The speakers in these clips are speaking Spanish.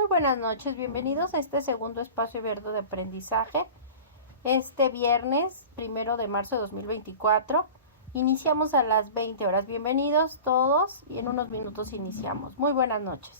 Muy buenas noches, bienvenidos a este segundo espacio abierto de aprendizaje. Este viernes 1 de marzo de 2024 iniciamos a las 20 horas. Bienvenidos todos y en unos minutos iniciamos. Muy buenas noches.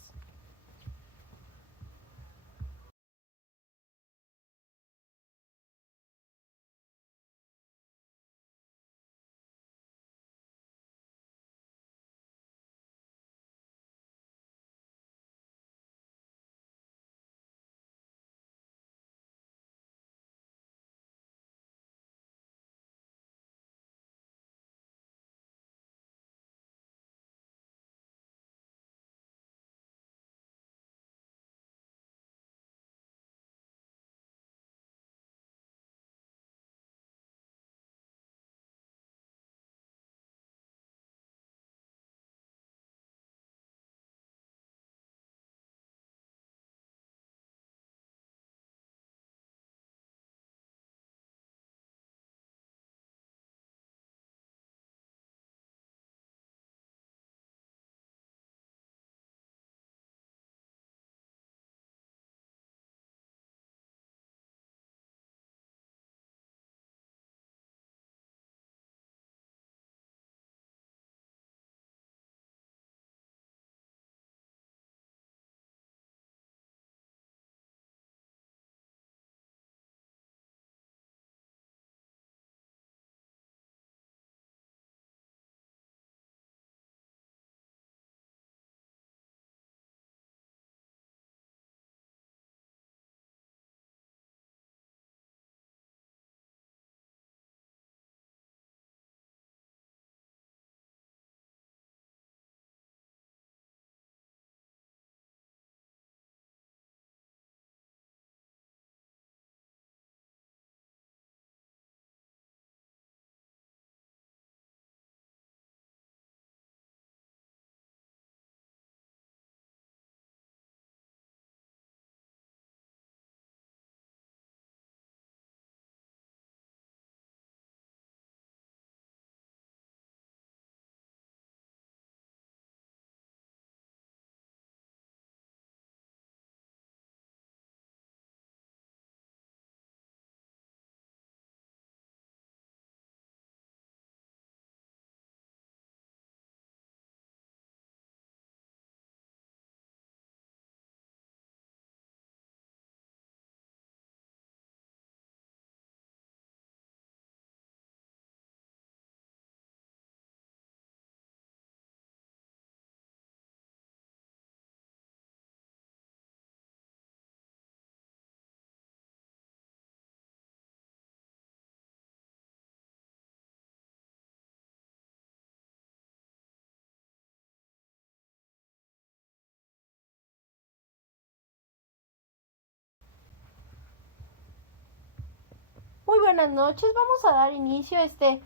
Muy buenas noches, vamos a dar inicio a este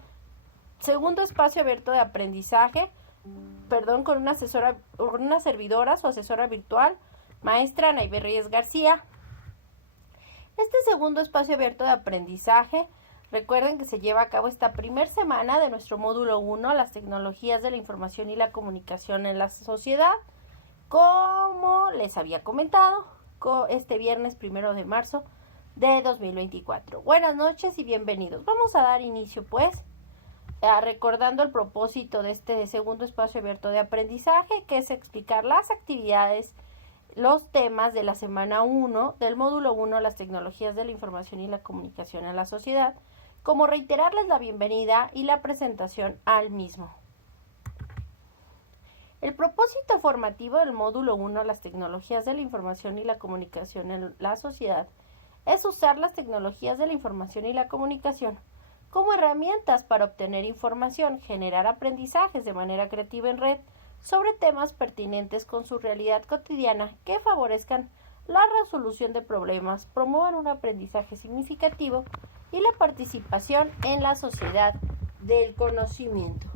segundo espacio abierto de aprendizaje, con una servidora, su asesora virtual, maestra Anaibe Reyes García. Este segundo espacio abierto de aprendizaje, recuerden que se lleva a cabo esta primera semana de nuestro módulo 1, las tecnologías de la información y la comunicación en la sociedad. Como les había comentado, este viernes 1 de marzo de 2024. Buenas noches y bienvenidos. Vamos a dar inicio pues recordando el propósito de este segundo espacio abierto de aprendizaje, que es explicar las actividades, los temas de la semana 1 del módulo 1, las tecnologías de la información y la comunicación en la sociedad, como reiterarles la bienvenida y la presentación al mismo. El propósito formativo del módulo 1, las tecnologías de la información y la comunicación en la sociedad, es usar las tecnologías de la información y la comunicación como herramientas para obtener información, generar aprendizajes de manera creativa en red sobre temas pertinentes con su realidad cotidiana que favorezcan la resolución de problemas, promuevan un aprendizaje significativo y la participación en la sociedad del conocimiento.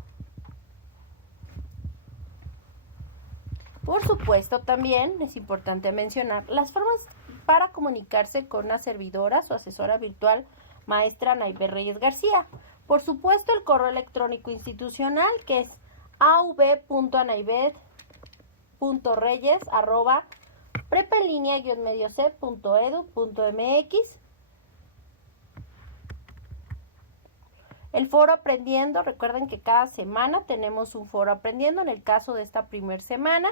Por supuesto, también es importante mencionar las formas para comunicarse con una servidora, su asesora virtual, maestra Anaibe Reyes García. Por supuesto, el correo electrónico institucional, que es av.anaibe.reyes@ prepaenlinea-mediocep.edu.mx. El foro aprendiendo, recuerden que cada semana tenemos un foro aprendiendo. En el caso de esta primera semana,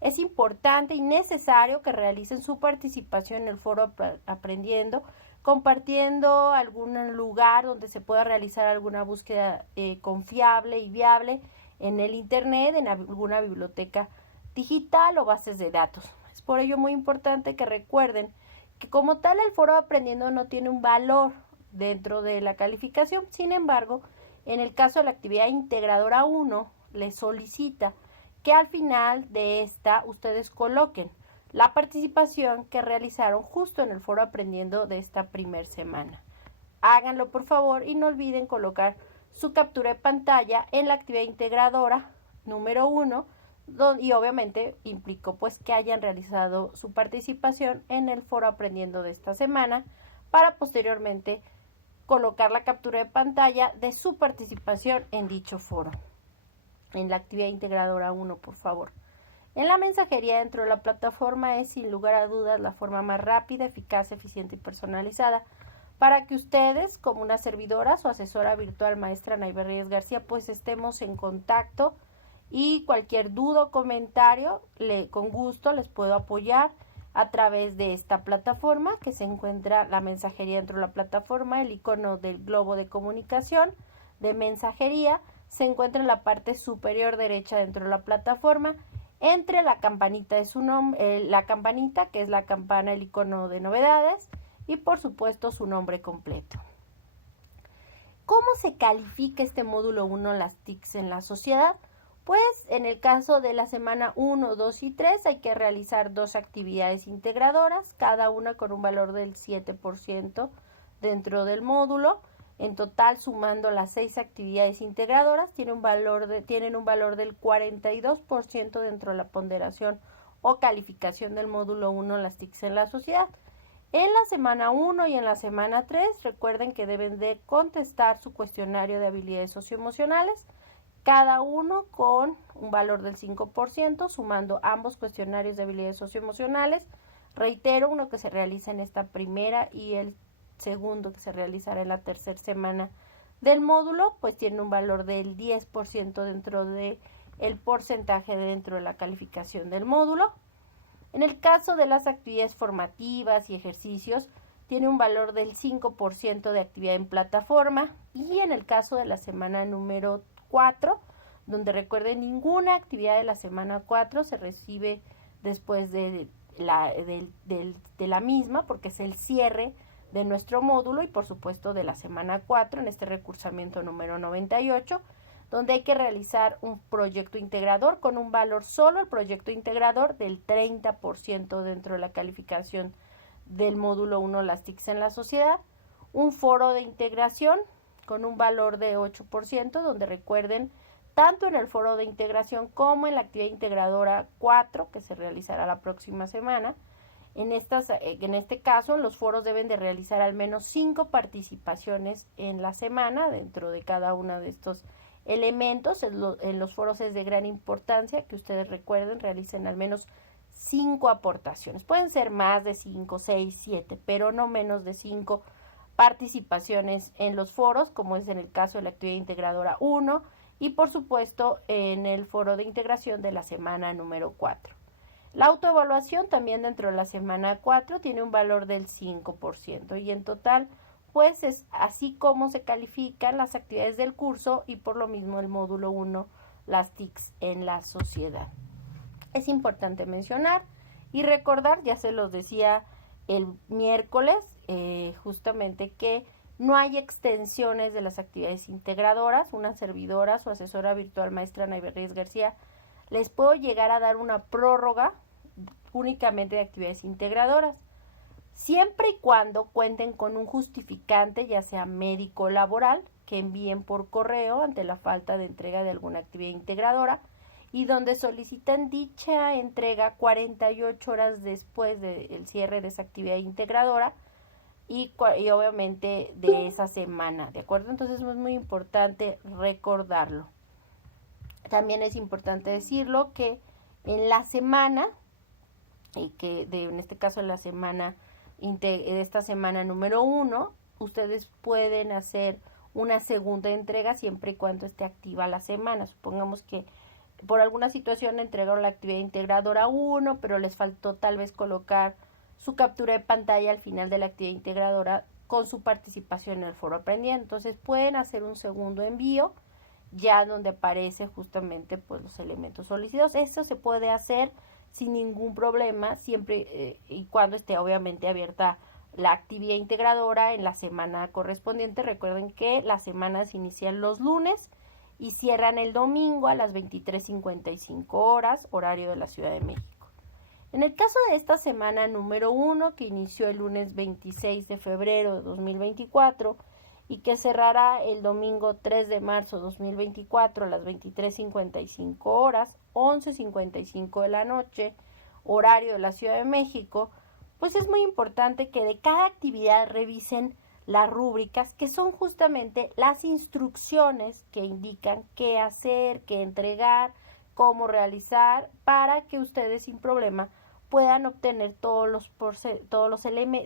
es importante y necesario que realicen su participación en el foro aprendiendo, compartiendo algún lugar donde se pueda realizar alguna búsqueda confiable y viable en el internet, en alguna biblioteca digital o bases de datos. Es por ello muy importante que recuerden que como tal el foro aprendiendo no tiene un valor dentro de la calificación. Sin embargo, en el caso de la actividad integradora 1, les solicita que al final de esta ustedes coloquen la participación que realizaron justo en el foro aprendiendo de esta primera semana. Háganlo por favor y no olviden colocar su captura de pantalla en la actividad integradora número 1 y obviamente implicó pues que hayan realizado su participación en el foro aprendiendo de esta semana para posteriormente colocar la captura de pantalla de su participación en dicho foro. En la actividad integradora 1, por favor. En la mensajería dentro de la plataforma es sin lugar a dudas la forma más rápida, eficaz, eficiente y personalizada para que ustedes, como una servidora, su asesora virtual maestra Naybe Reyes García, pues estemos en contacto y cualquier duda o comentario, con gusto les puedo apoyar a través de esta plataforma que se encuentra la mensajería dentro de la plataforma, el icono del globo de comunicación de mensajería se encuentra en la parte superior derecha dentro de la plataforma, entre la campanita de su nombre, la campanita que es la campana, el icono de novedades y por supuesto su nombre completo. ¿Cómo se califica este módulo 1 las TICs en la sociedad? Pues en el caso de la semana 1, 2 y 3 hay que realizar 2 actividades integradoras, cada una con un valor del 7% dentro del módulo. En total, sumando las 6 actividades integradoras, tienen un valor del 42% dentro de la ponderación o calificación del módulo 1 las TICs en la sociedad. En la semana 1 y en la semana 3, recuerden que deben de contestar su cuestionario de habilidades socioemocionales, cada uno con un valor del 5%, sumando ambos cuestionarios de habilidades socioemocionales. Reitero, uno que se realiza en esta primera y el segundo que se realizará en la tercera semana del módulo, pues tiene un valor del 10% dentro del porcentaje dentro de la calificación del módulo. En el caso de las actividades formativas y ejercicios, tiene un valor del 5% de actividad en plataforma, y en el caso de la semana número 4, donde recuerden ninguna actividad de la semana 4 se recibe después de la misma, porque es el cierre de nuestro módulo y por supuesto de la semana 4 en este recursamiento número 98, donde hay que realizar un proyecto integrador con un valor solo el proyecto integrador del 30% dentro de la calificación del módulo 1 las TICs en la sociedad, un foro de integración con un valor de 8%, donde recuerden tanto en el foro de integración como en la actividad integradora 4 que se realizará la próxima semana. En este caso, los foros deben de realizar al menos 5 participaciones en la semana dentro de cada uno de estos elementos. En los foros es de gran importancia que ustedes recuerden, realicen al menos 5 aportaciones. Pueden ser más de 5, 6, 7, pero no menos de 5 participaciones en los foros, como es en el caso de la actividad integradora 1 y por supuesto en el foro de integración de la semana número 4. La autoevaluación también dentro de la semana 4 tiene un valor del 5% y en total pues es así como se califican las actividades del curso y por lo mismo el módulo 1 las TICs en la sociedad. Es importante mencionar y recordar, ya se los decía el miércoles, justamente que no hay extensiones de las actividades integradoras. Una servidora, su asesora virtual maestra Naybe Reyes García, les puedo llegar a dar una prórroga únicamente de actividades integradoras, siempre y cuando cuenten con un justificante, ya sea médico o laboral, que envíen por correo ante la falta de entrega de alguna actividad integradora y donde solicitan dicha entrega 48 horas después del cierre de esa actividad integradora y obviamente de esa semana, ¿de acuerdo? Entonces es muy importante recordarlo. También es importante decirlo que en la semana y que en este caso en la semana de esta semana número 1, ustedes pueden hacer una segunda entrega siempre y cuando esté activa la semana. Supongamos que por alguna situación entregaron la actividad integradora 1, pero les faltó tal vez colocar su captura de pantalla al final de la actividad integradora con su participación en el foro aprendiendo. Entonces pueden hacer un segundo envío ya donde aparece justamente pues los elementos solicitados. Esto se puede hacer sin ningún problema siempre y cuando esté obviamente abierta la actividad integradora en la semana correspondiente. Recuerden que las semanas inician los lunes y cierran el domingo a las 23:55 horas, horario de la Ciudad de México. En el caso de esta semana número 1, que inició el lunes 26 de febrero de 2024 y que cerrará el domingo 3 de marzo de 2024 a las 23:55 horas, 11:55 de la noche, horario de la Ciudad de México, pues es muy importante que de cada actividad revisen las rúbricas, que son justamente las instrucciones que indican qué hacer, qué entregar, cómo realizar, para que ustedes sin problema puedan obtener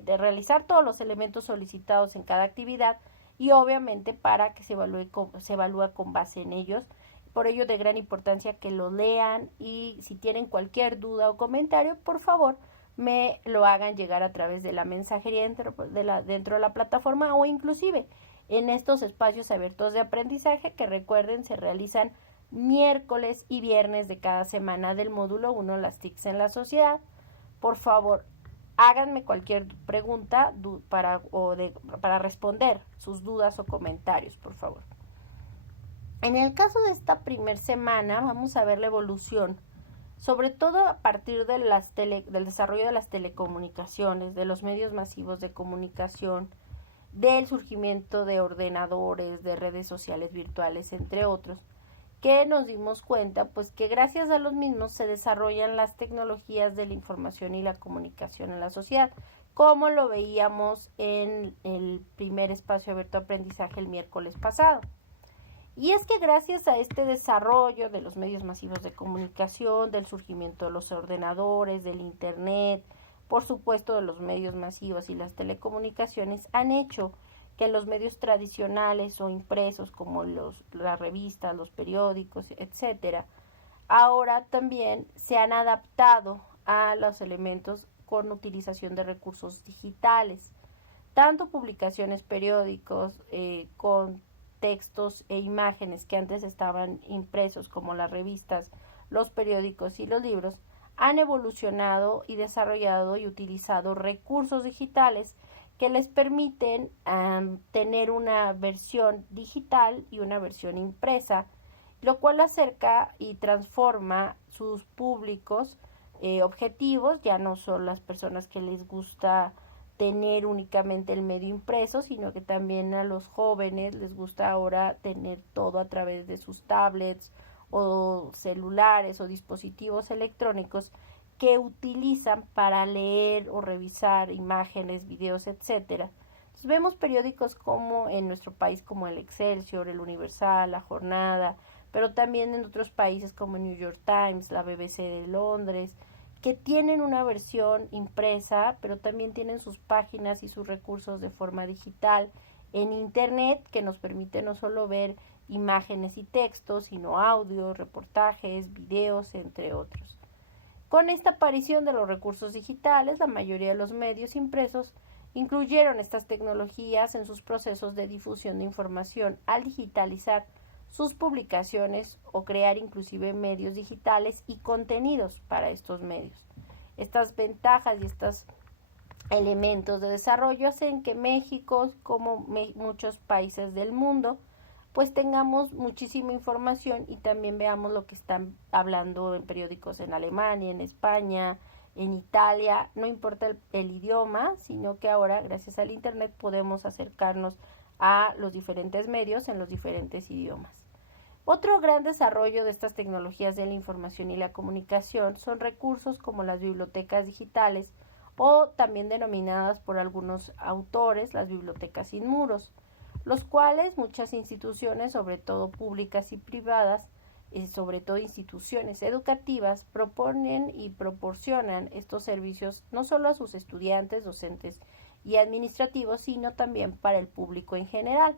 realizar todos los elementos solicitados en cada actividad y obviamente para que se evalúe con base en ellos. Por ello de gran importancia que lo lean y si tienen cualquier duda o comentario, por favor, me lo hagan llegar a través de la mensajería dentro de la plataforma o inclusive en estos espacios abiertos de aprendizaje que recuerden se realizan miércoles y viernes de cada semana del módulo 1, las TICs en la sociedad. Por favor, háganme cualquier pregunta para responder sus dudas o comentarios, por favor. En el caso de esta primer semana vamos a ver la evolución, sobre todo a partir de del desarrollo de las telecomunicaciones, de los medios masivos de comunicación, del surgimiento de ordenadores, de redes sociales virtuales, entre otros, que nos dimos cuenta pues que gracias a los mismos se desarrollan las tecnologías de la información y la comunicación en la sociedad, como lo veíamos en el primer espacio abierto de aprendizaje el miércoles pasado. Y es que gracias a este desarrollo de los medios masivos de comunicación, del surgimiento de los ordenadores, del internet, por supuesto de los medios masivos y las telecomunicaciones, han hecho que los medios tradicionales o impresos como las revistas, los periódicos, etcétera, ahora también se han adaptado a los elementos con utilización de recursos digitales, tanto publicaciones periódicos con textos e imágenes que antes estaban impresos como las revistas, los periódicos y los libros, han evolucionado y desarrollado y utilizado recursos digitales que les permiten tener una versión digital y una versión impresa, lo cual acerca y transforma sus públicos objetivos. Ya no son las personas que les gusta tener únicamente el medio impreso, sino que también a los jóvenes les gusta ahora tener todo a través de sus tablets o celulares o dispositivos electrónicos que utilizan para leer o revisar imágenes, videos, etcétera. Entonces, vemos periódicos como en nuestro país como el Excelsior, el Universal, la Jornada, pero también en otros países como New York Times, la BBC de Londres, que tienen una versión impresa, pero también tienen sus páginas y sus recursos de forma digital en internet, que nos permite no solo ver imágenes y textos, sino audio, reportajes, videos, entre otros. Con esta aparición de los recursos digitales, la mayoría de los medios impresos incluyeron estas tecnologías en sus procesos de difusión de información al digitalizar sus publicaciones o crear inclusive medios digitales y contenidos para estos medios. Estas ventajas y estos elementos de desarrollo hacen que México, como muchos países del mundo, pues tengamos muchísima información y también veamos lo que están hablando en periódicos en Alemania, en España, en Italia, no importa el idioma, sino que ahora gracias al internet podemos acercarnos a los diferentes medios en los diferentes idiomas. Otro gran desarrollo de estas tecnologías de la información y la comunicación son recursos como las bibliotecas digitales o también denominadas por algunos autores las bibliotecas sin muros, los cuales muchas instituciones, sobre todo públicas y privadas, sobre todo instituciones educativas, proponen y proporcionan estos servicios no solo a sus estudiantes, docentes y administrativos, sino también para el público en general.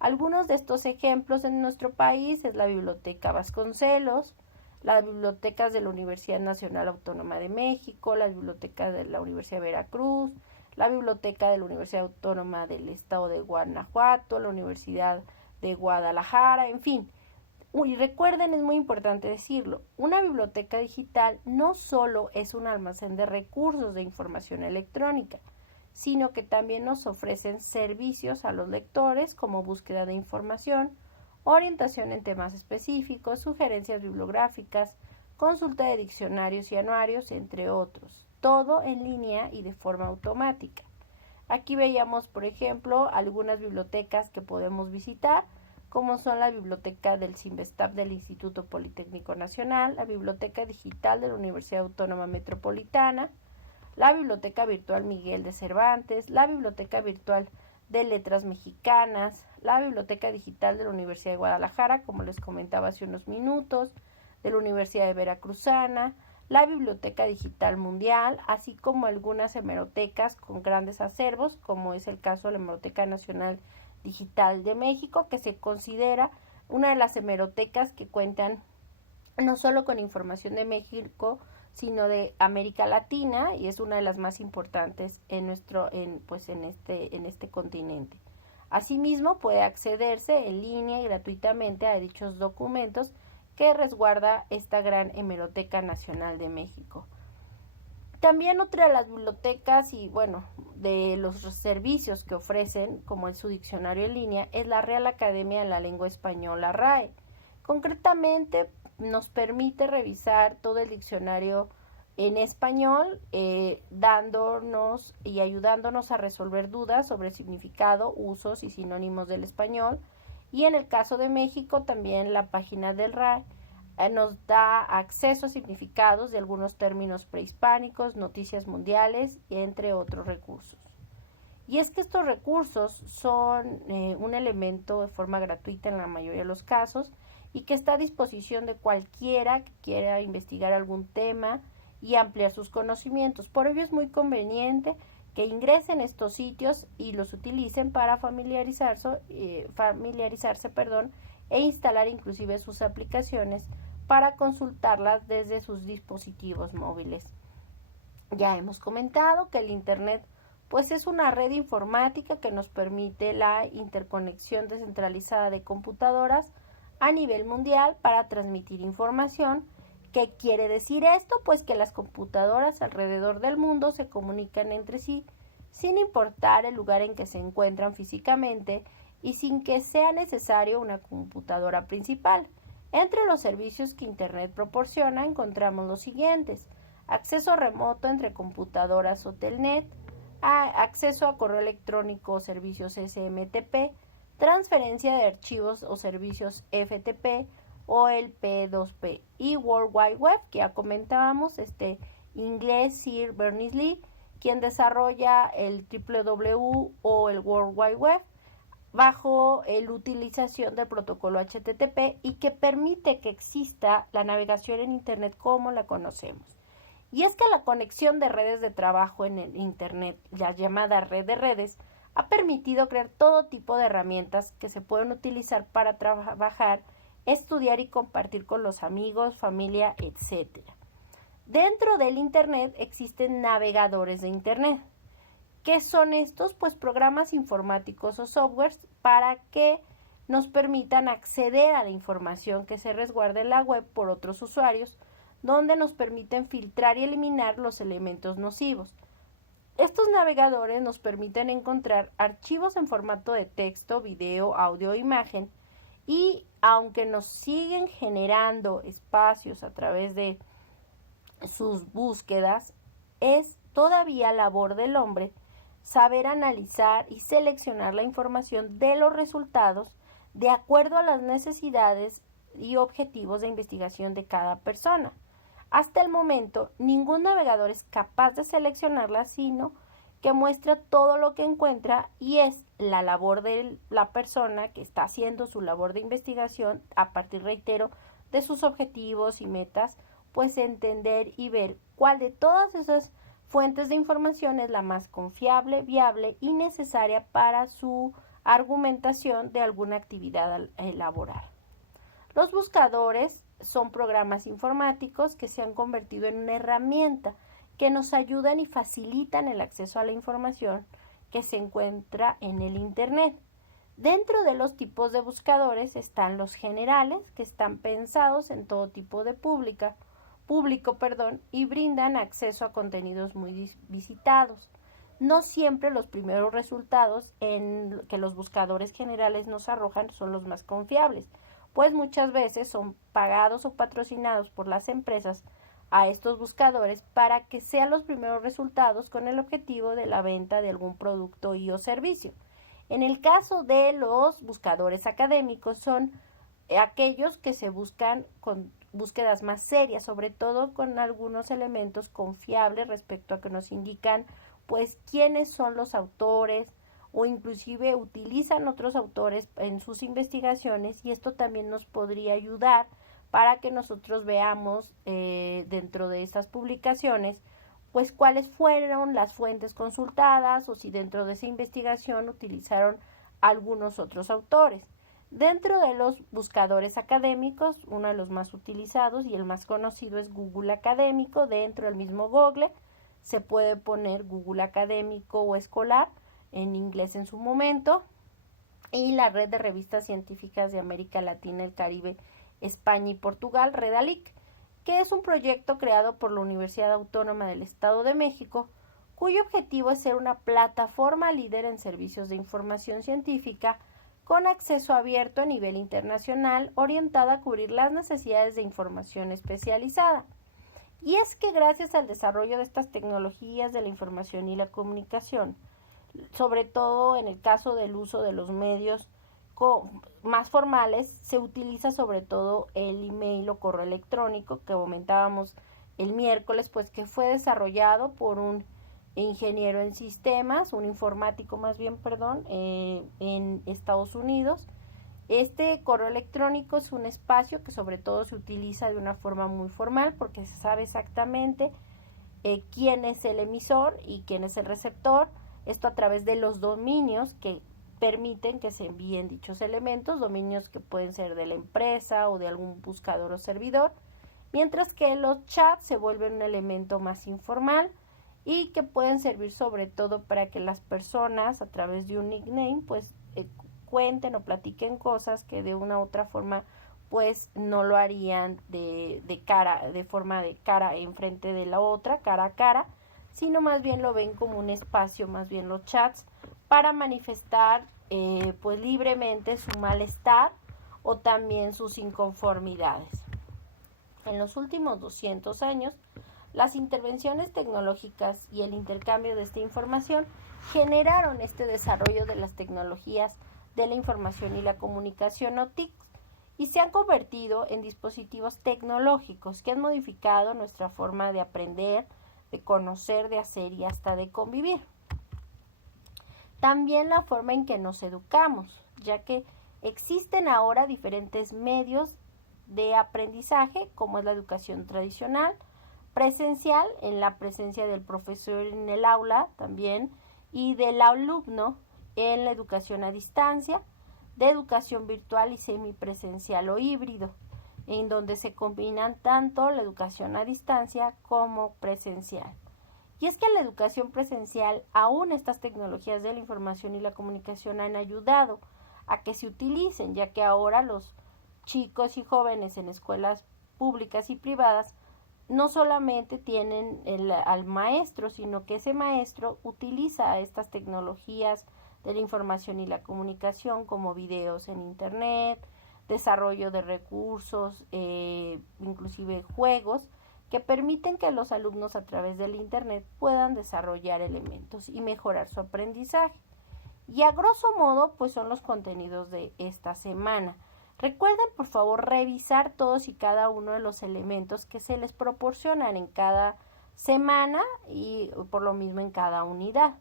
Algunos de estos ejemplos en nuestro país es la Biblioteca Vasconcelos, las bibliotecas de la Universidad Nacional Autónoma de México, las bibliotecas de la Universidad de Veracruz, la Biblioteca de la Universidad Autónoma del Estado de Guanajuato, la Universidad de Guadalajara, en fin. Y recuerden, es muy importante decirlo, una biblioteca digital no solo es un almacén de recursos de información electrónica, sino que también nos ofrecen servicios a los lectores como búsqueda de información, orientación en temas específicos, sugerencias bibliográficas, consulta de diccionarios y anuarios, entre otros, todo en línea y de forma automática. Aquí veíamos, por ejemplo, algunas bibliotecas que podemos visitar, como son la Biblioteca del CIMBESTAP del Instituto Politécnico Nacional, la Biblioteca Digital de la Universidad Autónoma Metropolitana, la Biblioteca Virtual Miguel de Cervantes, la Biblioteca Virtual de Letras Mexicanas, la Biblioteca Digital de la Universidad de Guadalajara, como les comentaba hace unos minutos, de la Universidad de Veracruzana, la Biblioteca Digital Mundial, así como algunas hemerotecas con grandes acervos, como es el caso de la Hemeroteca Nacional Digital de México, que se considera una de las hemerotecas que cuentan no solo con información de México, sino de América Latina, y es una de las más importantes en este continente. Asimismo, puede accederse en línea y gratuitamente a dichos documentos que resguarda esta gran Hemeroteca Nacional de México. También otra de las bibliotecas y de los servicios que ofrecen, como es su diccionario en línea, es la Real Academia de la Lengua Española, RAE. Concretamente, nos permite revisar todo el diccionario en español, dándonos y ayudándonos a resolver dudas sobre el significado, usos y sinónimos del español. Y en el caso de México, también la página del RAE nos da acceso a significados de algunos términos prehispánicos, noticias mundiales, entre otros recursos. Y es que estos recursos son un elemento de forma gratuita en la mayoría de los casos y que está a disposición de cualquiera que quiera investigar algún tema y ampliar sus conocimientos. Por ello es muy conveniente que ingresen estos sitios y los utilicen para familiarizarse, e instalar inclusive sus aplicaciones para consultarlas desde sus dispositivos móviles. Ya hemos comentado que el Internet pues es una red informática que nos permite la interconexión descentralizada de computadoras a nivel mundial para transmitir información. ¿Qué quiere decir esto? Pues que las computadoras alrededor del mundo se comunican entre sí sin importar el lugar en que se encuentran físicamente y sin que sea necesario una computadora principal. Entre los servicios que Internet proporciona encontramos los siguientes: acceso remoto entre computadoras o telnet, acceso a correo electrónico o servicios SMTP, transferencia de archivos o servicios FTP o el P2P, y World Wide Web, que ya comentábamos, inglés Sir Berners-Lee, quien desarrolla el www o el World Wide Web bajo la utilización del protocolo HTTP y que permite que exista la navegación en Internet como la conocemos. Y es que la conexión de redes de trabajo en el Internet, la llamada red de redes, ha permitido crear todo tipo de herramientas que se pueden utilizar para trabajar, estudiar y compartir con los amigos, familia, etc. Dentro del Internet existen navegadores de Internet. ¿Qué son estos? Pues programas informáticos o softwares para que nos permitan acceder a la información que se resguarda en la web por otros usuarios, donde nos permiten filtrar y eliminar los elementos nocivos. Estos navegadores nos permiten encontrar archivos en formato de texto, video, audio o imagen, y aunque nos siguen generando espacios a través de sus búsquedas, es todavía labor del hombre saber analizar y seleccionar la información de los resultados de acuerdo a las necesidades y objetivos de investigación de cada persona. Hasta el momento, ningún navegador es capaz de seleccionarla, sino que muestra todo lo que encuentra, y es la labor de la persona que está haciendo su labor de investigación a partir, reitero, de sus objetivos y metas, pues entender y ver cuál de todas esas fuentes de información es la más confiable, viable y necesaria para su argumentación de alguna actividad a elaborar. Los buscadores son programas informáticos que se han convertido en una herramienta que nos ayudan y facilitan el acceso a la información que se encuentra en el Internet. Dentro de los tipos de buscadores están los generales, que están pensados en todo tipo de público, y brindan acceso a contenidos muy visitados. No siempre los primeros resultados en que los buscadores generales nos arrojan son los más confiables, pues muchas veces son pagados o patrocinados por las empresas a estos buscadores para que sean los primeros resultados con el objetivo de la venta de algún producto y o servicio. En el caso de los buscadores académicos son aquellos que se buscan con búsquedas más serias, sobre todo con algunos elementos confiables respecto a que nos indican pues quiénes son los autores o inclusive utilizan otros autores en sus investigaciones, y esto también nos podría ayudar para que nosotros veamos dentro de estas publicaciones pues cuáles fueron las fuentes consultadas o si dentro de esa investigación utilizaron algunos otros autores. Dentro de los buscadores académicos, uno de los más utilizados y el más conocido es Google Académico. Dentro del mismo Google se puede poner Google Académico o escolar, en inglés en su momento, y la red de revistas científicas de América Latina, el Caribe, España y Portugal, Redalic, que es un proyecto creado por la Universidad Autónoma del Estado de México, cuyo objetivo es ser una plataforma líder en servicios de información científica con acceso abierto a nivel internacional, orientada a cubrir las necesidades de información especializada. Y es que gracias al desarrollo de estas tecnologías de la información y la comunicación, sobre todo en el caso del uso de los medios más formales, se utiliza sobre todo el email o correo electrónico que comentábamos el miércoles, pues que fue desarrollado por un ingeniero en sistemas, un informático más bien, en Estados Unidos. Este correo electrónico es un espacio que sobre todo se utiliza de una forma muy formal porque se sabe exactamente quién es el emisor y quién es el receptor. Esto a través de los dominios que permiten que se envíen dichos elementos, dominios que pueden ser de la empresa o de algún buscador o servidor, mientras que los chats se vuelven un elemento más informal y que pueden servir sobre todo para que las personas a través de un nickname pues cuenten o platiquen cosas que de una u otra forma pues no lo harían de forma de cara enfrente de la otra, cara a cara, sino más bien lo ven como un espacio, más bien los chats, para manifestar pues libremente su malestar o también sus inconformidades. En los últimos 200 años, las intervenciones tecnológicas y el intercambio de esta información generaron este desarrollo de las tecnologías de la información y la comunicación o TIC, y se han convertido en dispositivos tecnológicos que han modificado nuestra forma de aprender, de conocer, de hacer y hasta de convivir. También la forma en que nos educamos, ya que existen ahora diferentes medios de aprendizaje, como es la educación tradicional, presencial, en la presencia del profesor en el aula también, y del alumno en la educación a distancia, de educación virtual y semipresencial o híbrido, en donde se combinan tanto la educación a distancia como presencial. Y es que en la educación presencial, aún estas tecnologías de la información y la comunicación han ayudado a que se utilicen, ya que ahora los chicos y jóvenes en escuelas públicas y privadas no solamente tienen al maestro, sino que ese maestro utiliza estas tecnologías de la información y la comunicación como videos en internet, desarrollo de recursos, inclusive juegos, que permiten que los alumnos a través del internet puedan desarrollar elementos y mejorar su aprendizaje. Y a grosso modo, pues son los contenidos de esta semana. Recuerden, por favor, revisar todos y cada uno de los elementos que se les proporcionan en cada semana y por lo mismo en cada unidad.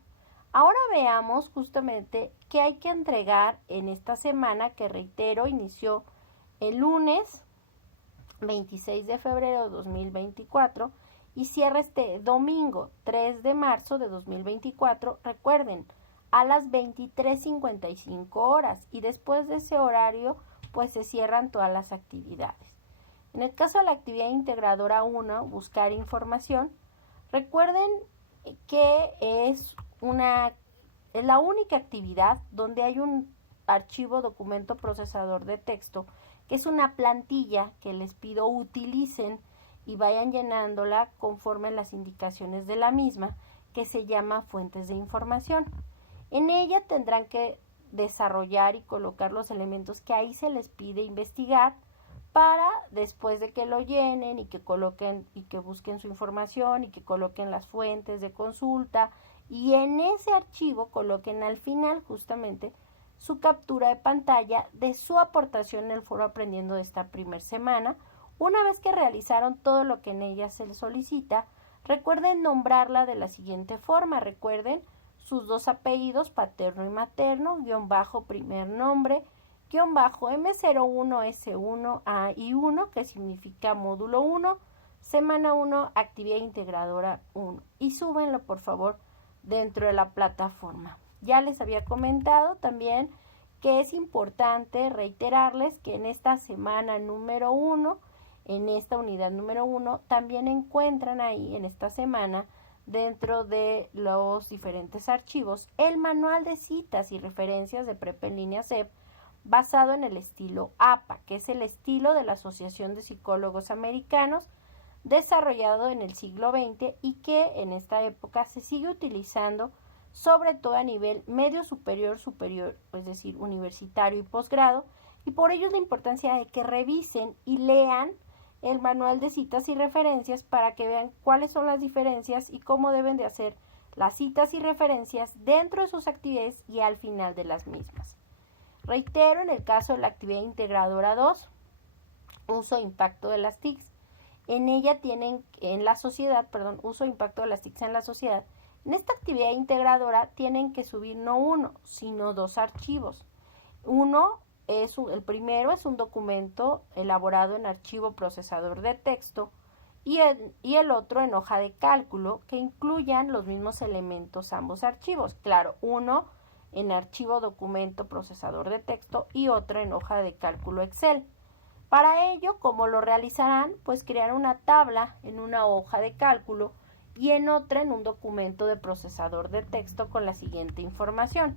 Ahora veamos justamente qué hay que entregar en esta semana, que reitero, inició el lunes 26 de febrero de 2024 y cierra este domingo 3 de marzo de 2024, recuerden, a las 23:55 horas, y después de ese horario pues se cierran todas las actividades. En el caso de la actividad integradora 1, buscar información, recuerden que es la única actividad donde hay un archivo documento procesador de texto, que es una plantilla que les pido utilicen y vayan llenándola conforme las indicaciones de la misma, que se llama fuentes de información. En ella tendrán que desarrollar y colocar los elementos que ahí se les pide investigar, para después de que lo llenen y que coloquen y que busquen su información y que coloquen las fuentes de consulta, y en ese archivo coloquen al final justamente su captura de pantalla de su aportación en el foro Aprendiendo de esta primera semana. Una vez que realizaron todo lo que en ella se les solicita, recuerden nombrarla de la siguiente forma. Recuerden sus dos apellidos, paterno y materno, guión bajo primer nombre, guión bajo M01S1A1, que significa módulo 1, semana 1, actividad integradora 1. Y súbenlo, por favor, dentro de la plataforma. Ya les había comentado también que es importante reiterarles que en esta semana número 1, en esta unidad número 1, también encuentran ahí en esta semana, dentro de los diferentes archivos, el manual de citas y referencias de Prepa en línea CEP, basado en el estilo APA, que es el estilo de la Asociación de Psicólogos Americanos, desarrollado en el siglo XX y que en esta época se sigue utilizando sobre todo a nivel medio superior, es decir, universitario y posgrado, y por ello es la importancia de que revisen y lean el manual de citas y referencias para que vean cuáles son las diferencias y cómo deben de hacer las citas y referencias dentro de sus actividades y al final de las mismas. Reitero, en el caso de la actividad integradora 2, uso e impacto de las TICs. En ella uso e impacto de las TICs en la sociedad. En esta actividad integradora tienen que subir no uno, sino dos archivos. El primero es un documento elaborado en archivo procesador de texto y el otro en hoja de cálculo, que incluyan los mismos elementos ambos archivos. Claro, uno en archivo documento procesador de texto y otro en hoja de cálculo Excel. Para ello, ¿cómo lo realizarán? Pues crear una tabla en una hoja de cálculo y en otra en un documento de procesador de texto con la siguiente información.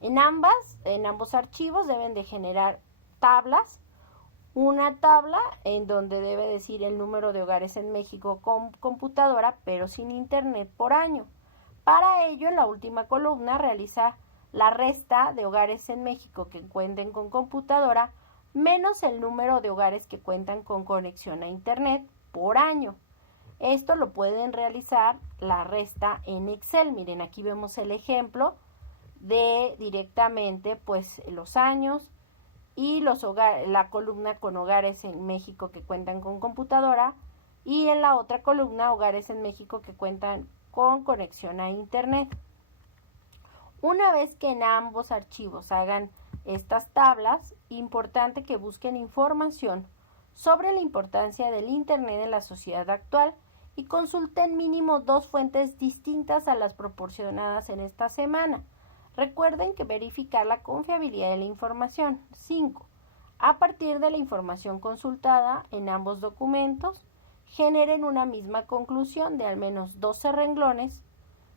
En ambos archivos deben de generar tablas. Una tabla en donde debe decir el número de hogares en México con computadora, pero sin internet por año. Para ello, en la última columna realiza la resta de hogares en México que cuenten con computadora menos el número de hogares que cuentan con conexión a internet por año. Esto lo pueden realizar la resta en Excel. Miren, aquí vemos el ejemplo de directamente pues los años y la columna con hogares en México que cuentan con computadora, y en la otra columna hogares en México que cuentan con conexión a internet. Una vez que en ambos archivos hagan estas tablas, importante que busquen información sobre la importancia del internet en la sociedad actual y consulten mínimo 2 fuentes distintas a las proporcionadas en esta semana. Recuerden que verificar la confiabilidad de la información. 5. A partir de la información consultada en ambos documentos, generen una misma conclusión de al menos 12 renglones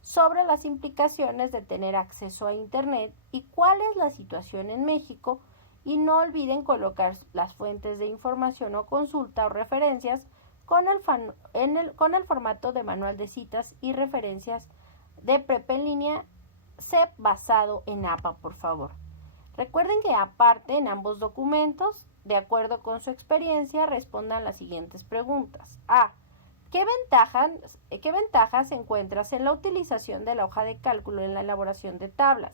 sobre las implicaciones de tener acceso a Internet y cuál es la situación en México, y no olviden colocar las fuentes de información o consulta o referencias con el formato de manual de citas y referencias de Prepa en línea CEP basado en APA, por favor. Recuerden que aparte en ambos documentos, de acuerdo con su experiencia, respondan las siguientes preguntas. A. ¿Qué ventajas encuentras en la utilización de la hoja de cálculo en la elaboración de tablas?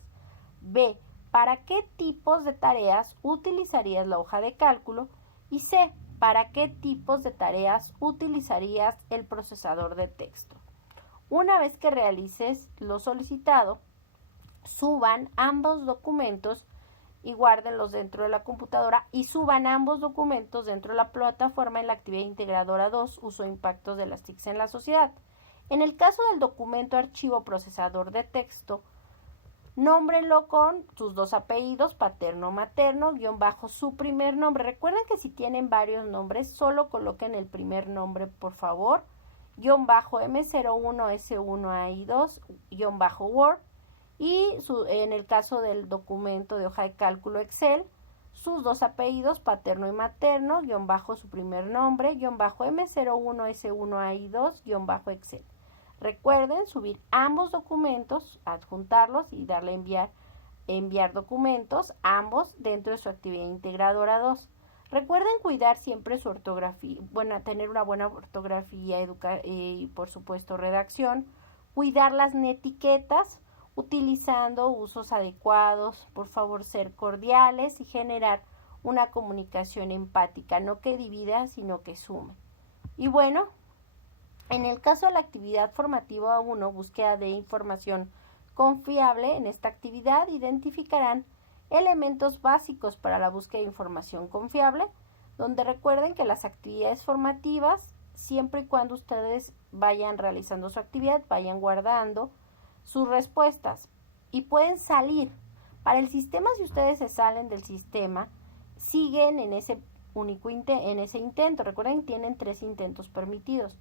B. ¿Para qué tipos de tareas utilizarías la hoja de cálculo? Y C. ¿Para qué tipos de tareas utilizarías el procesador de texto? Una vez que realices lo solicitado, suban ambos documentos y guárdenlos dentro de la computadora y suban ambos documentos dentro de la plataforma en la actividad integradora 2, uso e impactos de las TICs en la sociedad. En el caso del documento archivo procesador de texto, nómbrenlo con sus dos apellidos, paterno, materno, guión bajo su primer nombre. Recuerden que si tienen varios nombres, solo coloquen el primer nombre, por favor, guión bajo M01, S1, AI2, guión bajo Word, y en el caso del documento de hoja de cálculo Excel, sus dos apellidos, paterno y materno, guión bajo su primer nombre, guión bajo M01, S1, AI2, guión bajo Excel. Recuerden subir ambos documentos, adjuntarlos y darle enviar documentos, ambos dentro de su actividad integradora 2. Recuerden cuidar siempre su ortografía, tener una buena ortografía y por supuesto redacción, cuidar las netiquetas, utilizando usos adecuados, por favor ser cordiales y generar una comunicación empática, no que divida, sino que sume. Y bueno, en el caso de la actividad formativa 1, búsqueda de información confiable, en esta actividad identificarán elementos básicos para la búsqueda de información confiable, donde recuerden que las actividades formativas, siempre y cuando ustedes vayan realizando su actividad, vayan guardando sus respuestas y pueden salir. Para el sistema, si ustedes se salen del sistema, siguen en ese intento. Recuerden, tienen 3 intentos permitidos.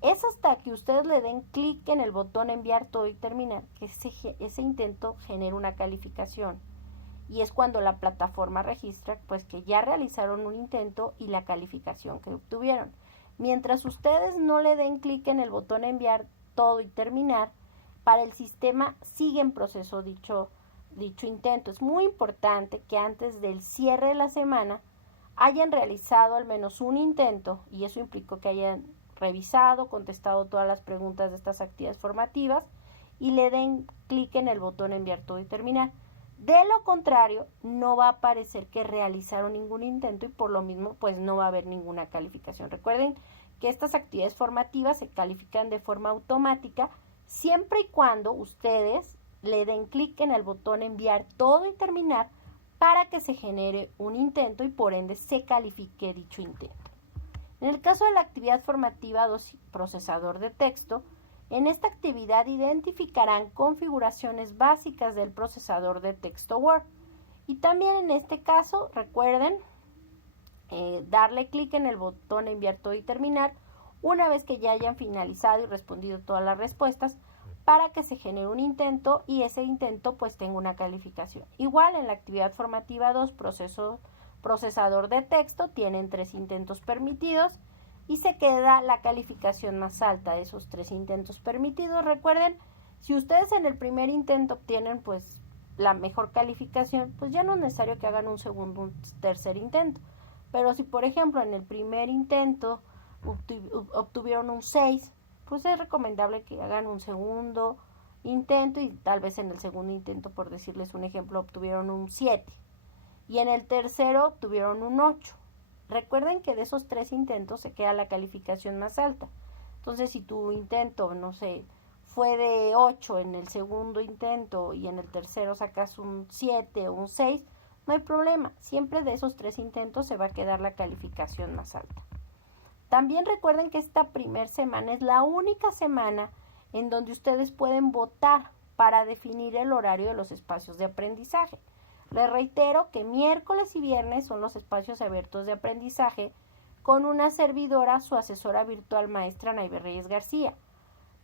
Es hasta que ustedes le den clic en el botón enviar todo y terminar que ese intento genera una calificación. Y es cuando la plataforma registra pues que ya realizaron un intento y la calificación que obtuvieron. Mientras ustedes no le den clic en el botón enviar todo y terminar, para el sistema sigue en proceso dicho intento. Es muy importante que antes del cierre de la semana hayan realizado al menos un intento, y eso implicó que hayan revisado, contestado todas las preguntas de estas actividades formativas y le den clic en el botón enviar todo y terminar. De lo contrario, no va a aparecer que realizaron ningún intento y por lo mismo pues no va a haber ninguna calificación. Recuerden que estas actividades formativas se califican de forma automática siempre y cuando ustedes le den clic en el botón enviar todo y terminar para que se genere un intento y por ende se califique dicho intento. En el caso de la actividad formativa 2, procesador de texto, en esta actividad identificarán configuraciones básicas del procesador de texto Word. Y también en este caso, recuerden darle clic en el botón enviar todo y terminar una vez que ya hayan finalizado y respondido todas las respuestas para que se genere un intento y ese intento pues tenga una calificación. Igual en la actividad formativa 2, procesador de texto, tienen 3 intentos permitidos y se queda la calificación más alta de esos 3 intentos permitidos. Recuerden, si ustedes en el primer intento obtienen pues la mejor calificación, pues ya no es necesario que hagan un segundo, un tercer intento. Pero si por ejemplo en el primer intento obtuvieron un 6, pues es recomendable que hagan un segundo intento y tal vez en el segundo intento, por decirles un ejemplo, obtuvieron un 7 y en el tercero obtuvieron un 8. Recuerden que de esos 3 intentos se queda la calificación más alta. Entonces, si tu intento, no sé, fue de 8 en el segundo intento y en el tercero sacas un 7 o un 6, no hay problema. Siempre de esos 3 intentos se va a quedar la calificación más alta. También recuerden que esta primera semana es la única semana en donde ustedes pueden votar para definir el horario de los espacios de aprendizaje. Les reitero que miércoles y viernes son los espacios abiertos de aprendizaje con una servidora, su asesora virtual maestra Naive Reyes García.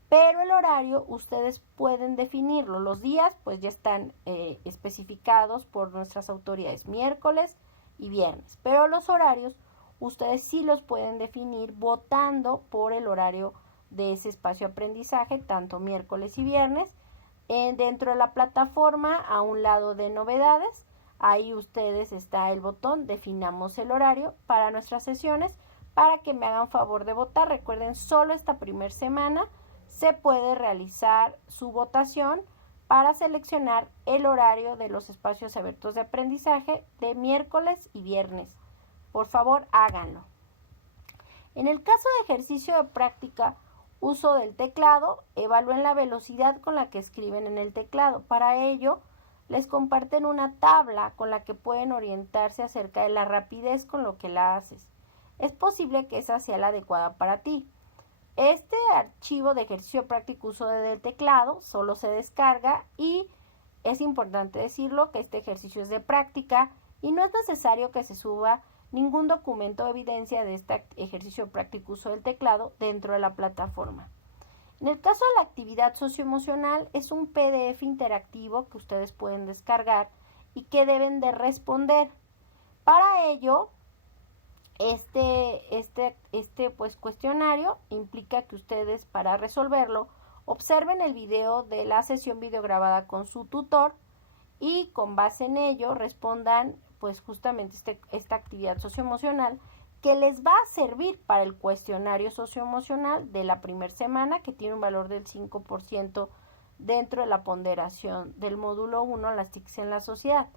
Pero el horario ustedes pueden definirlo. Los días pues ya están especificados por nuestras autoridades, miércoles y viernes. Pero los horarios ustedes sí los pueden definir votando por el horario de ese espacio de aprendizaje, tanto miércoles y viernes. Dentro de la plataforma, a un lado de novedades, ahí ustedes está el botón definamos el horario para nuestras sesiones, para que me hagan favor de votar. Recuerden, solo esta primera semana se puede realizar su votación para seleccionar el horario de los espacios abiertos de aprendizaje de miércoles y viernes. Por favor, háganlo. En el caso de ejercicio de práctica, uso del teclado, evalúen la velocidad con la que escriben en el teclado. Para ello, les comparten una tabla con la que pueden orientarse acerca de la rapidez con lo que la haces. Es posible que esa sea la adecuada para ti. Este archivo de ejercicio práctico uso del teclado solo se descarga y es importante decirlo que este ejercicio es de práctica y no es necesario que se suba ningún documento o evidencia de este ejercicio práctico uso del teclado dentro de la plataforma. En el caso de la actividad socioemocional, es un PDF interactivo que ustedes pueden descargar y que deben de responder. Para ello, pues, cuestionario implica que ustedes, para resolverlo, observen el video de la sesión videograbada con su tutor y con base en ello respondan pues justamente esta actividad socioemocional que les va a servir para el cuestionario socioemocional de la primera semana, que tiene un valor del 5% dentro de la ponderación del módulo 1, las TICs en la sociedad.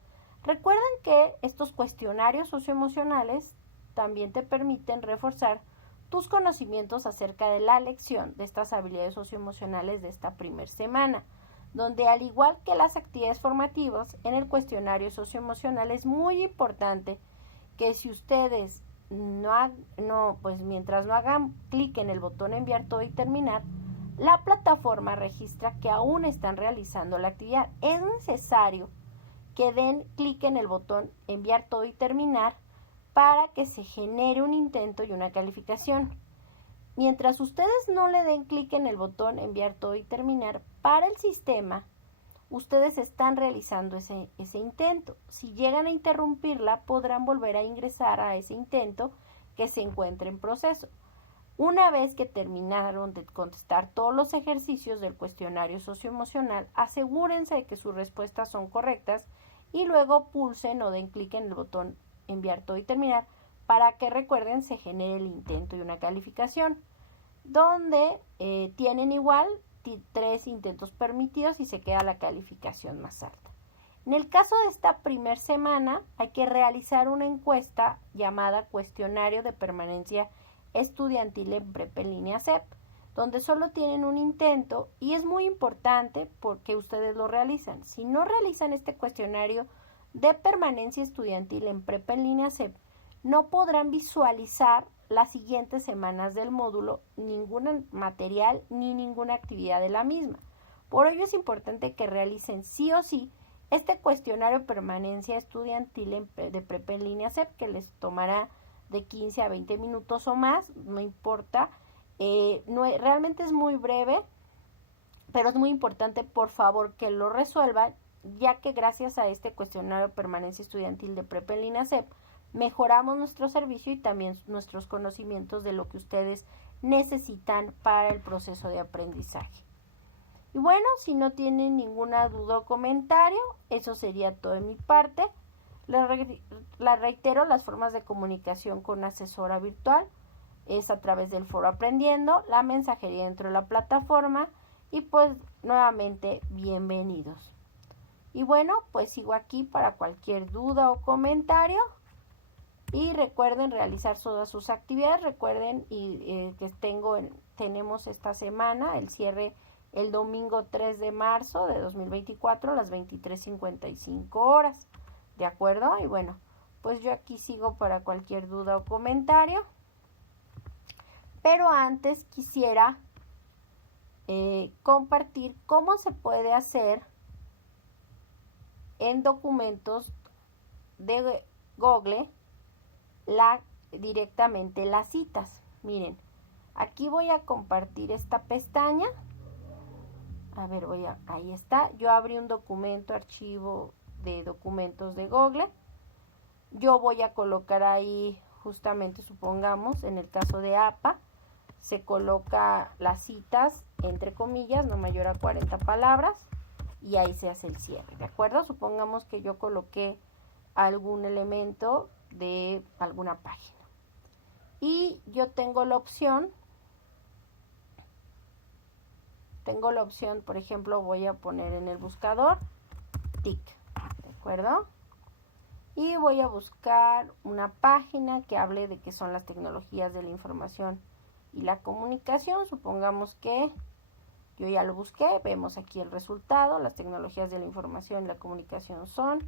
Recuerden que estos cuestionarios socioemocionales también te permiten reforzar tus conocimientos acerca de la lección de estas habilidades socioemocionales de esta primera semana, donde al igual que las actividades formativas, en el cuestionario socioemocional es muy importante que si ustedes mientras no hagan clic en el botón enviar todo y terminar, la plataforma registra que aún están realizando la actividad. Es necesario que den clic en el botón enviar todo y terminar para que se genere un intento y una calificación. Mientras ustedes no le den clic en el botón enviar todo y terminar, para el sistema, ustedes están realizando ese intento. Si llegan a interrumpirla, podrán volver a ingresar a ese intento que se encuentra en proceso. Una vez que terminaron de contestar todos los ejercicios del cuestionario socioemocional, asegúrense de que sus respuestas son correctas y luego pulsen o den clic en el botón enviar todo y terminar para que recuerden se genere el intento y una calificación, donde tienen igual 3 intentos permitidos y se queda la calificación más alta. En el caso de esta primera semana hay que realizar una encuesta llamada cuestionario de permanencia estudiantil en prepa en línea CEP, donde solo tienen un intento y es muy importante porque ustedes lo realizan. Si no realizan este cuestionario de permanencia estudiantil en prepa en línea CEP, no podrán visualizar las siguientes semanas del módulo ningún material ni ninguna actividad de la misma. Por ello es importante que realicen sí o sí este cuestionario de permanencia estudiantil de prepa en línea CEP, que les tomará de 15 a 20 minutos o más, no importa. Realmente es muy breve, pero es muy importante, por favor, que lo resuelvan, ya que gracias a este cuestionario de permanencia estudiantil de prepa en línea CEP, mejoramos nuestro servicio y también nuestros conocimientos de lo que ustedes necesitan para el proceso de aprendizaje. Y bueno, si no tienen ninguna duda o comentario, eso sería todo de mi parte. Les reitero, las formas de comunicación con una asesora virtual es a través del foro Aprendiendo, la mensajería dentro de la plataforma y pues nuevamente bienvenidos. Y bueno, pues sigo aquí para cualquier duda o comentario. Y recuerden realizar todas sus actividades. Recuerden que tenemos esta semana el cierre el domingo 3 de marzo de 2024 a las 23:55 horas. ¿De acuerdo? Y bueno, pues yo aquí sigo para cualquier duda o comentario. Pero antes quisiera compartir cómo se puede hacer en documentos de Google directamente las citas. Miren, aquí voy a compartir esta pestaña. A ver, ahí está. Yo abrí un documento, archivo de documentos de Google. Yo voy a colocar ahí, justamente, supongamos, en el caso de APA, se coloca las citas, entre comillas, no mayor a 40 palabras, y ahí se hace el cierre, ¿de acuerdo? Supongamos que yo coloqué algún elemento de alguna página. Y yo tengo la opción, por ejemplo, voy a poner en el buscador TIC, ¿de acuerdo? Y voy a buscar una página que hable de qué son las tecnologías de la información y la comunicación. Supongamos que Yo ya lo busqué, vemos aquí el resultado, las tecnologías de la información y la comunicación son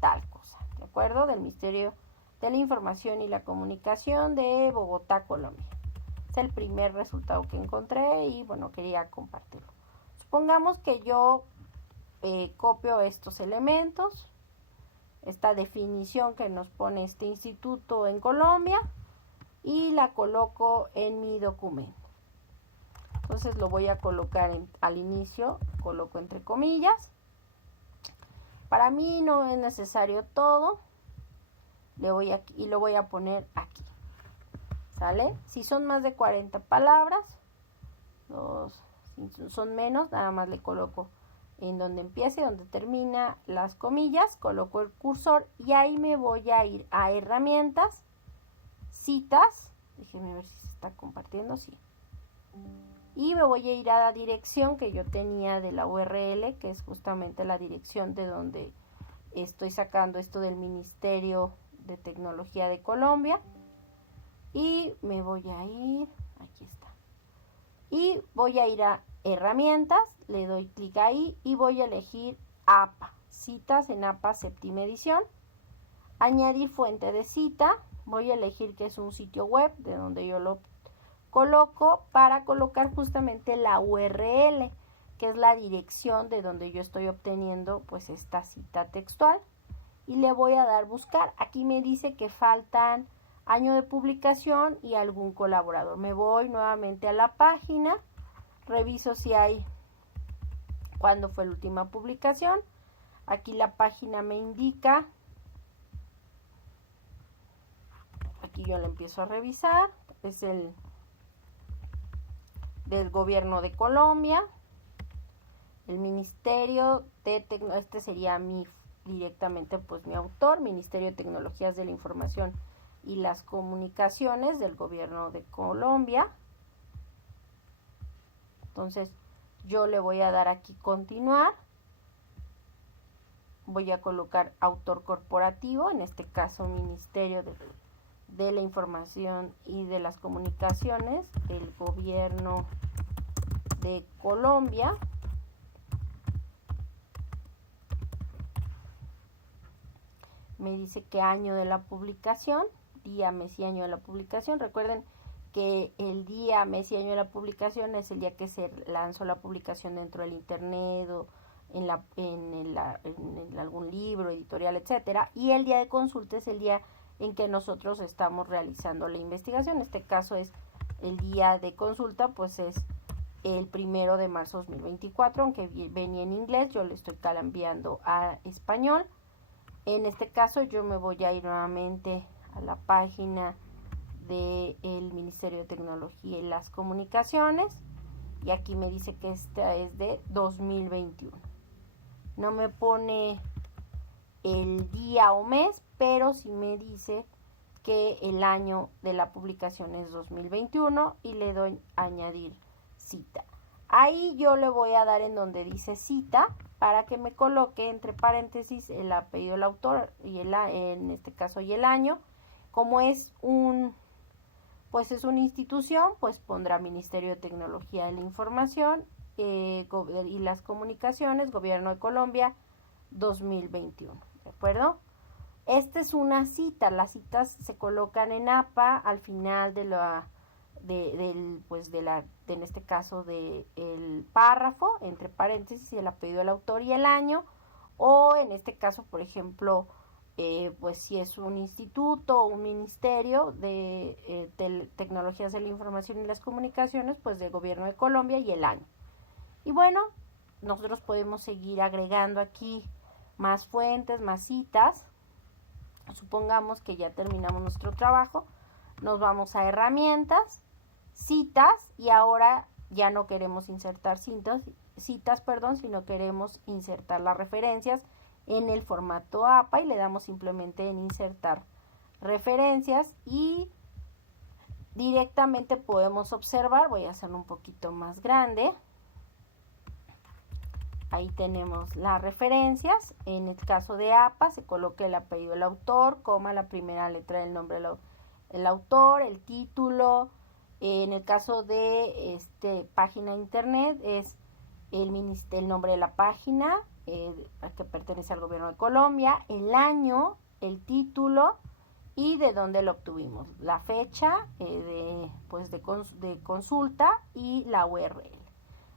tal cosa, ¿de acuerdo? Del Ministerio de la Información y la Comunicación de Bogotá, Colombia. Es el primer resultado que encontré y bueno, quería compartirlo. Supongamos que yo copio estos elementos, esta definición que nos pone este instituto en Colombia y la coloco en mi documento. Entonces lo voy a colocar al inicio, coloco entre comillas. Para mí no es necesario todo, lo voy a poner aquí. ¿Sale? Si son más de 40 palabras, si son menos, nada más le coloco en donde empiece, donde termina las comillas, coloco el cursor y ahí me voy a ir a herramientas, citas, déjenme ver si se está compartiendo, sí. Y me voy a ir a la dirección que yo tenía de la URL, que es justamente la dirección de donde estoy sacando esto del Ministerio de Tecnología de Colombia. Y me voy a ir, aquí está. Y voy a ir a herramientas, le doy clic ahí y voy a elegir APA, citas en APA séptima edición. Añadir fuente de cita, voy a elegir que es un sitio web de donde yo lo coloco para colocar justamente la URL, que es la dirección de donde yo estoy obteniendo pues esta cita textual. Y le voy a dar buscar. Aquí me dice que faltan año de publicación y algún colaborador. Me voy nuevamente a la página, reviso si hay cuándo fue la última publicación. Aquí la página me indica, aquí yo le empiezo a revisar, es el del Gobierno de Colombia, el Ministerio de Tecnología, este sería directamente pues mi autor, Ministerio de Tecnologías de la Información y las Comunicaciones del Gobierno de Colombia. Entonces yo le voy a dar aquí continuar, voy a colocar autor corporativo, en este caso Ministerio de la Información y de las Comunicaciones del Gobierno de Colombia. Me dice qué año de la publicación, día, mes y año de la publicación. Recuerden que el día, mes y año de la publicación es el día que se lanzó la publicación dentro del internet o en algún libro, editorial, etcétera. Y el día de consulta es el día en que nosotros estamos realizando la investigación. En este caso es el día de consulta, pues es el 1 de marzo de 2024, aunque venía en inglés, yo le estoy cambiando a español. En este caso yo me voy a ir nuevamente a la página del Ministerio de Tecnología y las Comunicaciones y aquí me dice que esta es de 2021. No me pone el día o mes, pero sí me dice que el año de la publicación es 2021 y le doy añadir cita. Ahí yo le voy a dar en donde dice cita para que me coloque entre paréntesis el apellido del autor y en este caso y el año. Como es una institución, pues pondrá Ministerio de Tecnología de la Información y las Comunicaciones, Gobierno de Colombia 2021, ¿de acuerdo? Esta es una cita, las citas se colocan en APA al final en este caso del párrafo, entre paréntesis y el apellido del autor y el año, o en este caso, por ejemplo, pues si es un instituto o un ministerio de tecnologías de la información y las comunicaciones, pues del Gobierno de Colombia y el año. Y bueno, nosotros podemos seguir agregando aquí más fuentes, más citas. Supongamos que ya terminamos nuestro trabajo, nos vamos a herramientas, citas y ahora ya no queremos insertar citas, sino queremos insertar las referencias en el formato APA y le damos simplemente en insertar referencias y directamente podemos observar, voy a hacerlo un poquito más grande. Ahí tenemos las referencias. En el caso de APA se coloca el apellido del autor, la primera letra del nombre del autor, el título. En el caso de página internet es el nombre de la página, que pertenece al gobierno de Colombia, el año, el título y de dónde lo obtuvimos, la fecha de consulta y la URL.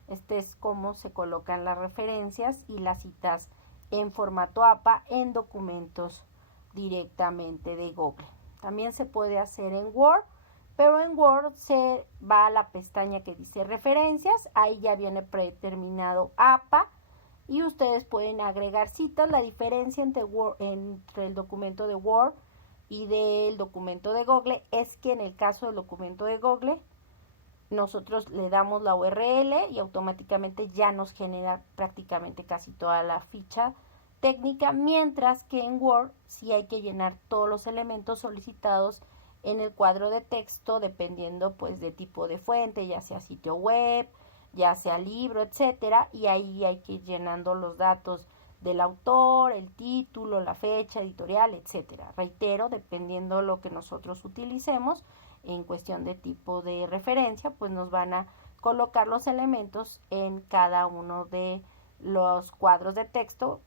Este es cómo se colocan las referencias y las citas en formato APA en documentos directamente de Google. También se puede hacer en Word, pero en Word se va a la pestaña que dice referencias, ahí ya viene predeterminado APA y ustedes pueden agregar citas. La diferencia entre el documento de Word y del documento de Google es que en el caso del documento de Google nosotros le damos la URL y automáticamente ya nos genera prácticamente casi toda la ficha técnica, mientras que en Word sí hay que llenar todos los elementos solicitados en el cuadro de texto dependiendo pues de tipo de fuente, ya sea sitio web, ya sea libro, etcétera, y ahí hay que ir llenando los datos del autor, el título, la fecha editorial, etcétera. Reitero, dependiendo lo que nosotros utilicemos en cuestión de tipo de referencia, pues nos van a colocar los elementos en cada uno de los cuadros de texto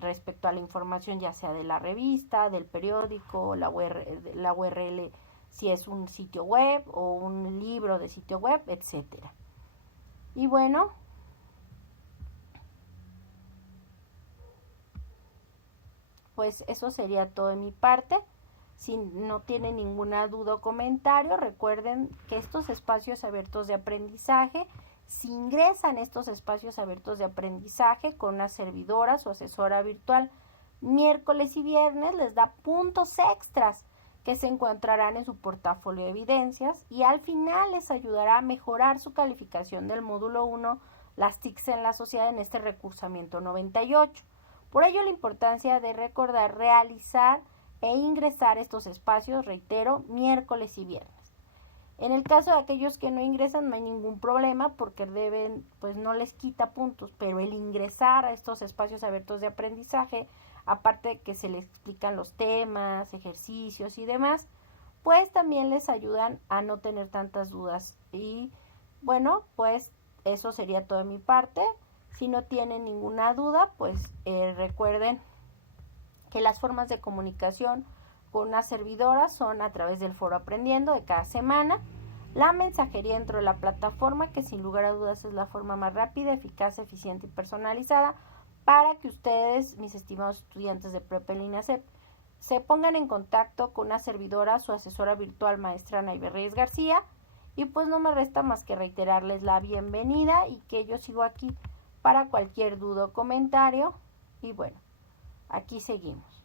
respecto a la información, ya sea de la revista, del periódico, la URL si es un sitio web o un libro de sitio web, etcétera. Y bueno, pues eso sería todo de mi parte. Si no tienen ninguna duda o comentario, recuerden que estos espacios abiertos de aprendizaje, si ingresan estos espacios abiertos de aprendizaje con una servidora o asesora virtual miércoles y viernes, les da puntos extras que se encontrarán en su portafolio de evidencias y al final les ayudará a mejorar su calificación del módulo 1, las TICs en la sociedad en este recursamiento 98. Por ello la importancia de recordar realizar e ingresar estos espacios, reitero, miércoles y viernes. En el caso de aquellos que no ingresan no hay ningún problema porque pues no les quita puntos, pero el ingresar a estos espacios abiertos de aprendizaje, aparte de que se les explican los temas, ejercicios y demás, pues también les ayudan a no tener tantas dudas. Y bueno, pues eso sería todo de mi parte. Si no tienen ninguna duda, pues recuerden que las formas de comunicación con una servidora son a través del foro aprendiendo de cada semana, la mensajería dentro de la plataforma, que sin lugar a dudas es la forma más rápida, eficaz, eficiente y personalizada para que ustedes, mis estimados estudiantes de Prepa en línea CEP, se pongan en contacto con una servidora, su asesora virtual maestra Naive Reyes García, y pues no me resta más que reiterarles la bienvenida y que yo sigo aquí para cualquier duda o comentario. Y bueno, aquí seguimos.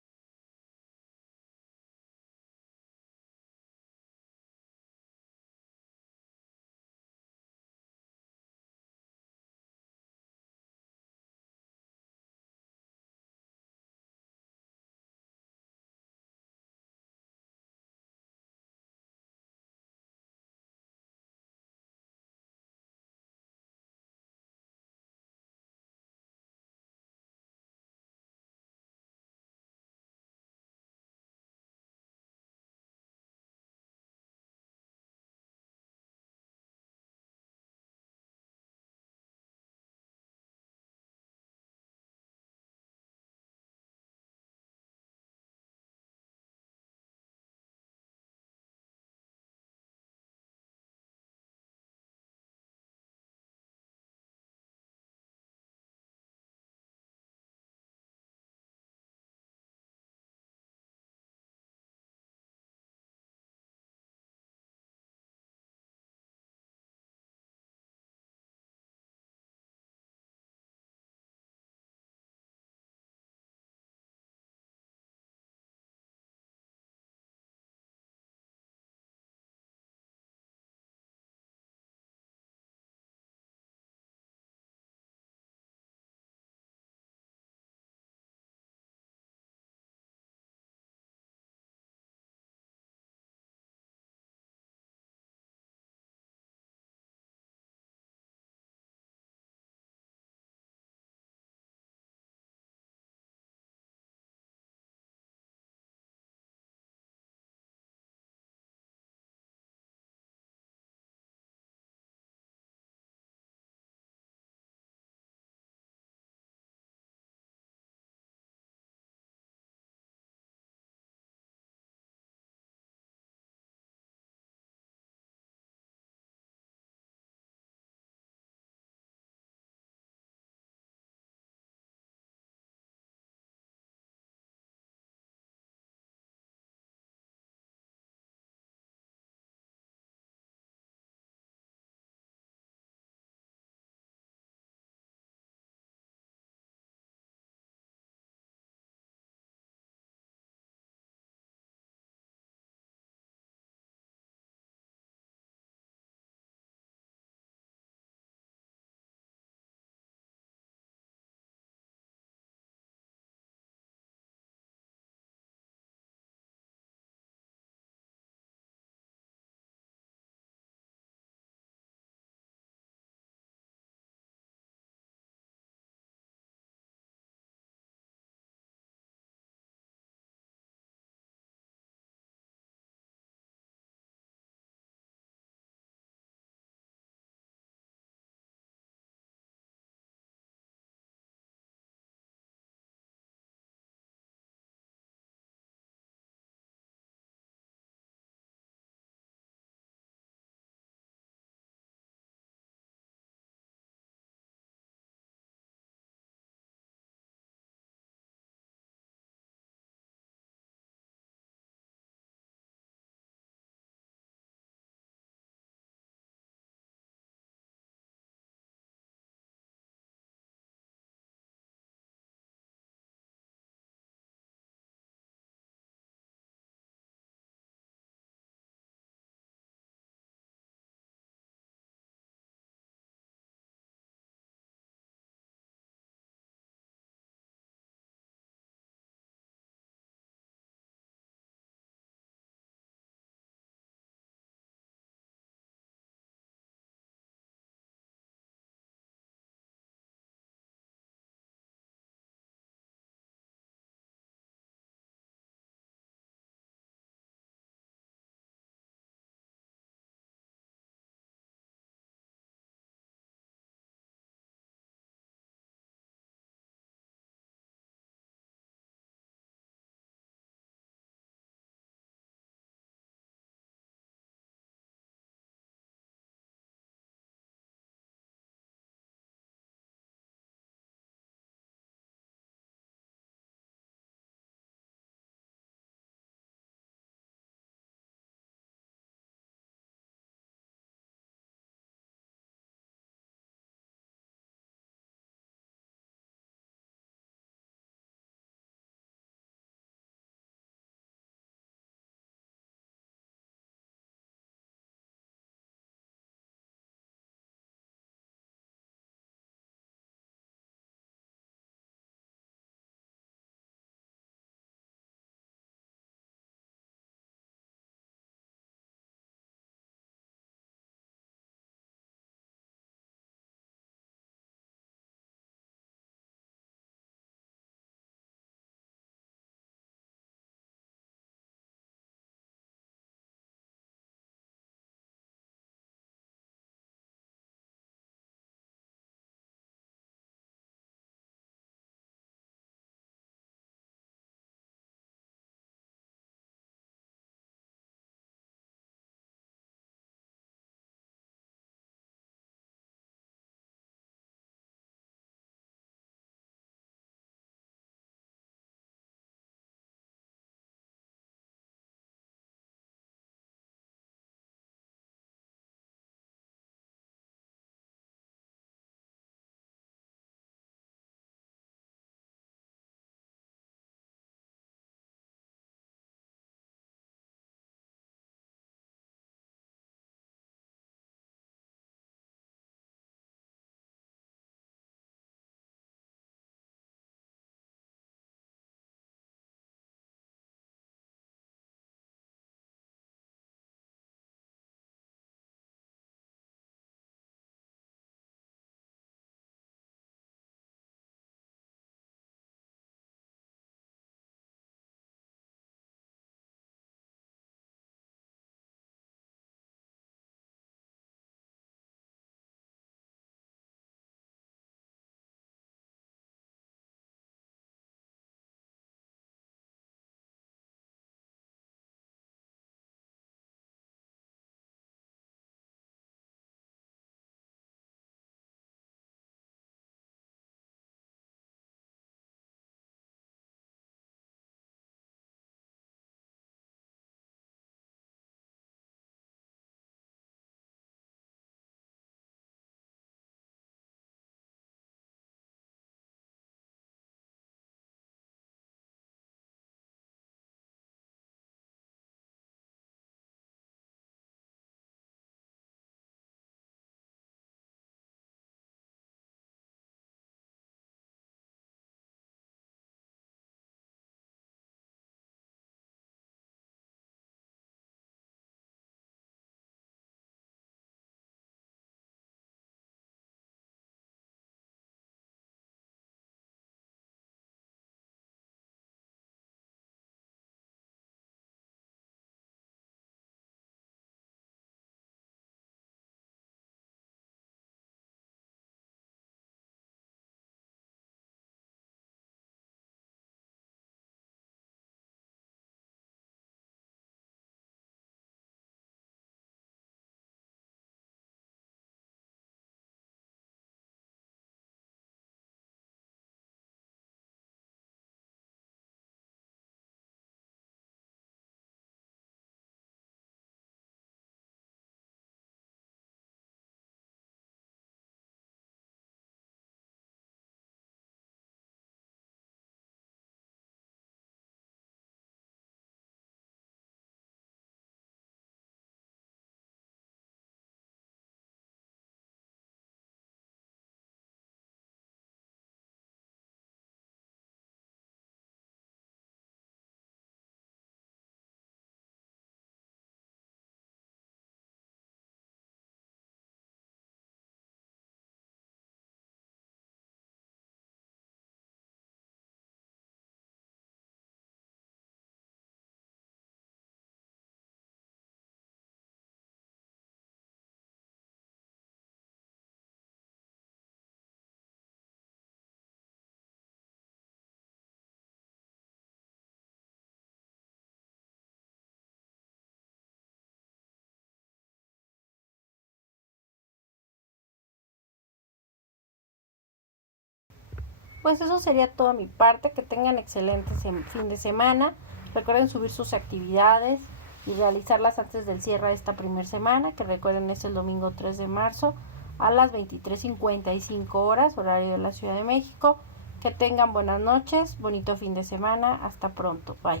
pues eso sería toda mi parte. Que tengan excelente fin de semana. Recuerden subir sus actividades y realizarlas antes del cierre de esta primera semana, que recuerden es el domingo 3 de marzo a las 23:55 horas, horario de la Ciudad de México. Que tengan buenas noches, bonito fin de semana, hasta pronto, bye.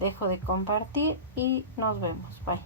Dejo de compartir y nos vemos, bye.